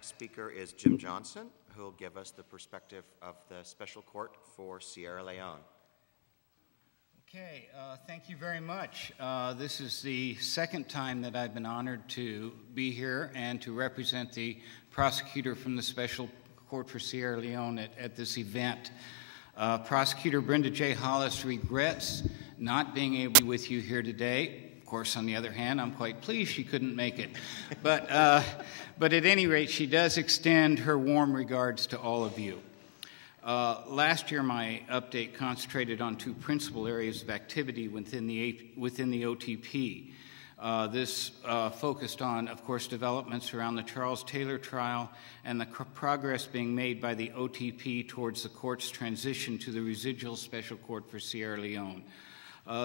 next speaker is Jim Johnson, who will give us the perspective of the Special Court for Sierra Leone. Okay, thank you very much. This is the second time that I've been honored to be here and to represent the prosecutor from the Special Court for Sierra Leone at this event. Prosecutor Brenda J. Hollis regrets not being able to be with you here today. Of course, on the other hand, I'm quite pleased she couldn't make it. But at any rate, she does extend her warm regards to all of you. Last year, my update concentrated on two principal areas of activity within the OTP. This focused on, of course, developments around the Charles Taylor trial and the progress being made by the OTP towards the court's transition to the residual Special Court for Sierra Leone.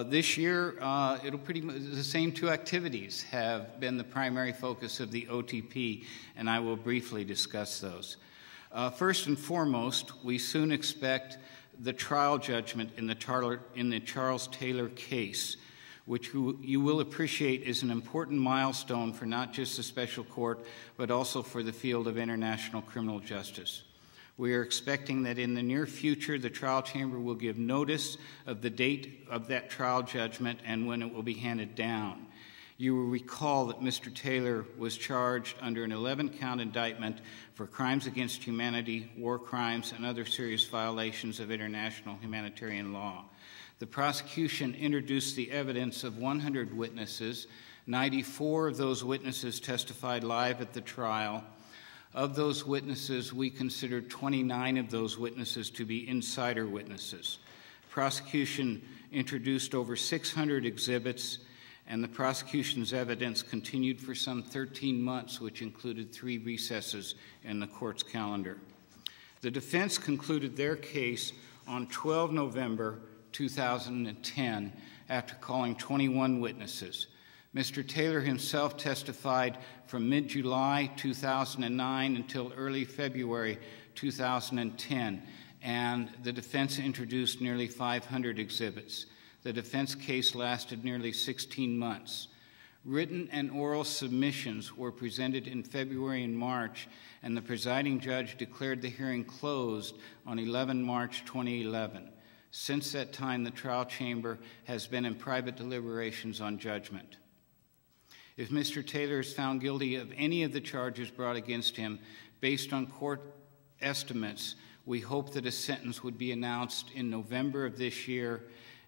This year, the same two activities have been the primary focus of the OTP, and I will briefly discuss those. First and foremost, we soon expect the trial judgment in the Charles Taylor case, which you will appreciate is an important milestone for not just the Special Court, but also for the field of international criminal justice. We are expecting that in the near future, the trial chamber will give notice of the date of that trial judgment and when it will be handed down. You will recall that Mr. Taylor was charged under an 11-count indictment for crimes against humanity, war crimes, and other serious violations of international humanitarian law. The prosecution introduced the evidence of 100 witnesses. 94 of those witnesses testified live at the trial. Of those witnesses, we considered 29 of those witnesses to be insider witnesses. Prosecution introduced over 600 exhibits, and the prosecution's evidence continued for some 13 months, which included 3 recesses in the court's calendar. The defense concluded their case on 12 November 2010 after calling 21 witnesses. Mr. Taylor himself testified from mid-July 2009 until early February 2010, and the defense introduced nearly 500 exhibits. The defense case lasted nearly 16 months. Written and oral submissions were presented in February and March, and the presiding judge declared the hearing closed on 11 March 2011. Since that time, the trial chamber has been in private deliberations on judgment. If Mr. Taylor is found guilty of any of the charges brought against him, based on court estimates, we hope that a sentence would be announced in November of this year,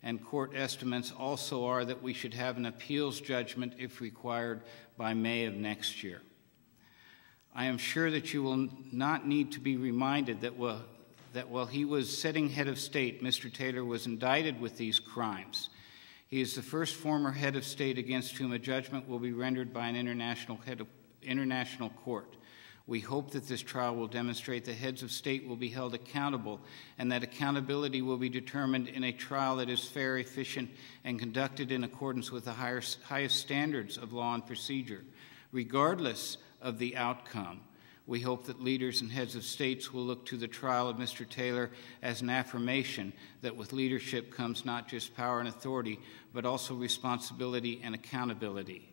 and court estimates also are that we should have an appeals judgment, if required, by May of next year. I am sure that you will not need to be reminded that while he was sitting head of state, Mr. Taylor was indicted with these crimes. He is the first former head of state against whom a judgment will be rendered by an international court. We hope that this trial will demonstrate that heads of state will be held accountable and that accountability will be determined in a trial that is fair, efficient, and conducted in accordance with the highest standards of law and procedure. Regardless of the outcome, we hope that leaders and heads of states will look to the trial of Mr. Taylor as an affirmation that with leadership comes not just power and authority, but also responsibility and accountability.